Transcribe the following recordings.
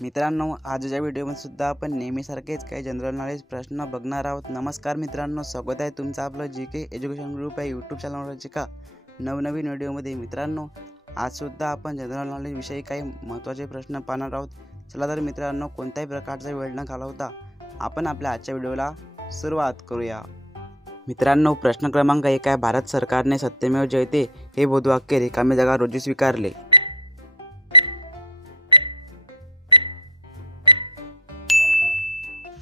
मित्रांनो, आजच्या व्हिडिओमध्ये सुद्धा आपण नेहमीसारखेच काही जनरल नॉलेज प्रश्न बघणार आहोत। नमस्कार मित्रांनो, स्वागत आहे तुमचं आपलं जीके एज्युकेशन ग्रुप या यूट्यूब चॅनलवरची का नवनवीन व्हिडिओमध्ये। मित्रांनो, आज सुद्धा आपण जनरल नॉलेज विषयी काही महत्त्वाचे प्रश्न पाहणार आहोत। चला तर मित्रांनो, कोणत्याही प्रकारचा वेळ न घालवता आपण आपल्या आजच्या व्हिडिओला सुरुवात करूया। मित्रांनो, प्रश्न क्रमांक 1 आहे, भारत सरकारने सत्यमेव जयते हे बोधवाक्य रिकामी जागा रोजी स्वीकारले।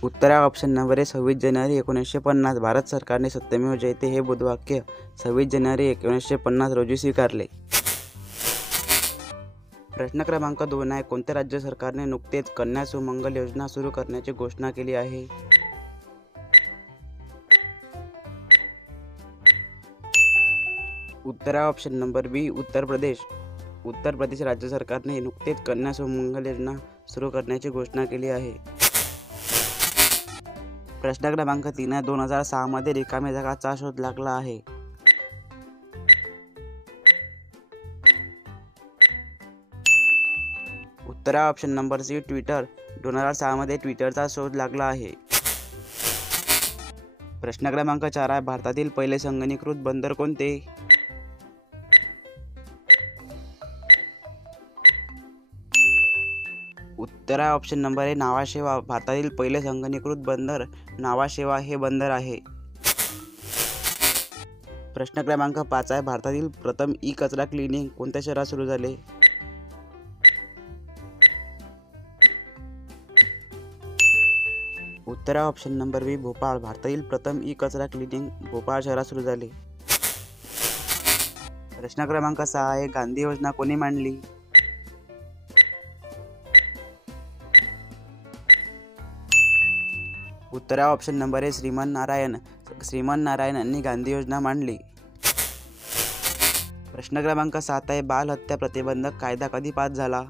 उत्तर आहे ऑप्शन नंबर 26 जानेवारी 1950। भारत सरकारने सत्यमेव जयते हे बोधवाक्य 26 जानेवारी 1950 रोजी स्वीकारले। प्रश्न क्रमांक 2 आहे, कोणत्या राज्य सरकारने नुकतेच कन्या सुमंगल योजना सुरू करण्याची घोषणा केली आहे? उत्तर आहे ऑप्शन नंबर बी उत्तर प्रदेश। उत्तर प्रदेश राज्य सरकारने नुकतेच कन्या सुमंगल योजना सुरू करण्याची घोषणा केली आहे। प्रश्न क्रमांक 3 आहे, 2006 मध्ये रिकाम्या जागांचा शोध लागला आहे। उत्तर आहे ऑप्शन नंबर सी ट्विटर। 2006 मध्ये ट्विटरचा शोध लागला आहे। प्रश्न क्रमांक 4 आहे, भारतातील पहिले संगणकीकृत बंदर कोणते? उत्तर आहे ऑप्शन नंबर ए नावाशेवा। भारतातील पहिले संगणकीकृत बंदर नावाशेवा हे बंदर आहे। प्रश्न क्रमांक 5 आहे, भारतातील प्रथम ई कचरा क्लिनिंग कोणत्या शहरात सुरू झाले? उत्तर आहे ऑप्शन नंबर बी भोपाळ। भारतातील प्रथम ई कचरा क्लिनिंग भोपाळ शहरात सुरू झाले। प्रश्न क्रमांक 6 आहे, गांधी योजना कोणी मांडली? उत्तर आहे option number A Shriman Narayan. Shriman Narayan यांनी गांधी योजना मांडली। प्रश्न क्रमांक 7 आहे, बाल हत्या प्रतिबंधक कायदा कधी पास झाला?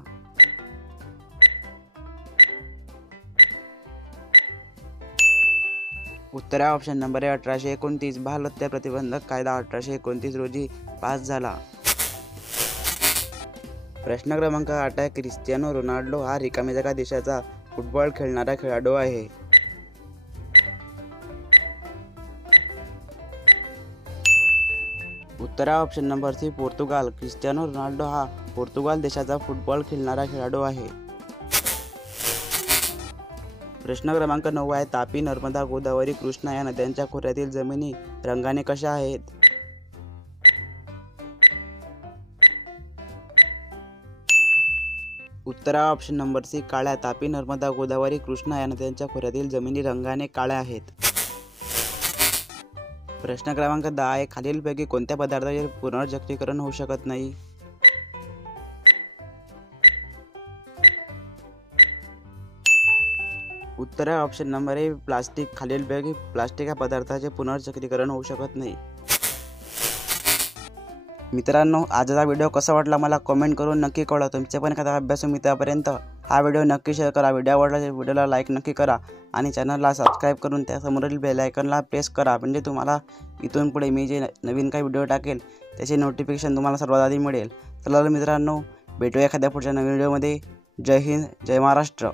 उत्तर आहे ऑप्शन नंबर ए 1829। बाल हत्या प्रतिबंधक कायदा 1829 रोजी पास झाला। प्रश्न क्रमांक 8 आहे, क्रिस्टियानो रोनाल्डो हा रिकामी जागा देशाचा फुटबॉल खेळणारा खेळाडू आहे। उत्तर आहे option number C Portugal. Cristiano Ronaldo हा पोर्तुगाल देशाचा फुटबॉल खेळणारा खेळाडू आहे। प्रश्न क्रमांक 9 आहे, तापी, नर्मदा, गोदावरी, कृष्णा या नद्यांच्या खोऱ्यातील जमिनी रंगाने कशा आहेत? उत्तर आहे ऑप्शन नंबर सी काळ्या। तापी, नर्मदा, गोदावरी, कृष्णा या नद्यांच्या खोऱ्यातील जमिनी रंगाने काळ्या आहेत। प्रश्न क्रमांक 10 आहे, खालीलपैकी कोणत्या पदार्थाचे पुनर्चक्रीकरण होऊ शकत नाही? उत्तर आहे ऑप्शन नंबर ए प्लास्टिक। खालीलपैकी प्लास्टिक या पदार्थाचे पुनर्चक्रीकरण होऊ शकत नाही। मित्रांनो, आजचा व्हिडिओ कसा वाटला मला कमेंट करून नक्की कळवा। तुमच्या पण एखादा अभ्यासू मित्रापर्यंत हा व्हिडिओ नक्की शेअर करा। व्हिडिओ आवडला व्हिडिओला लाईक नक्की करा आणि चॅनलला सबस्क्राईब करून त्या समोरील बेल आयकॉनला प्रेस करा, म्हणजे तुम्हाला इथून पुढे मी जे नवीन काही व्हिडिओ टाकेल त्याचे नोटिफिकेशन तुम्हाला सर्वात आधी मिळेल। चला मित्रांनो, भेटूया एखाद्या पुढच्या नवीन व्हिडिओमध्ये। जय हिंद, जय महाराष्ट्र।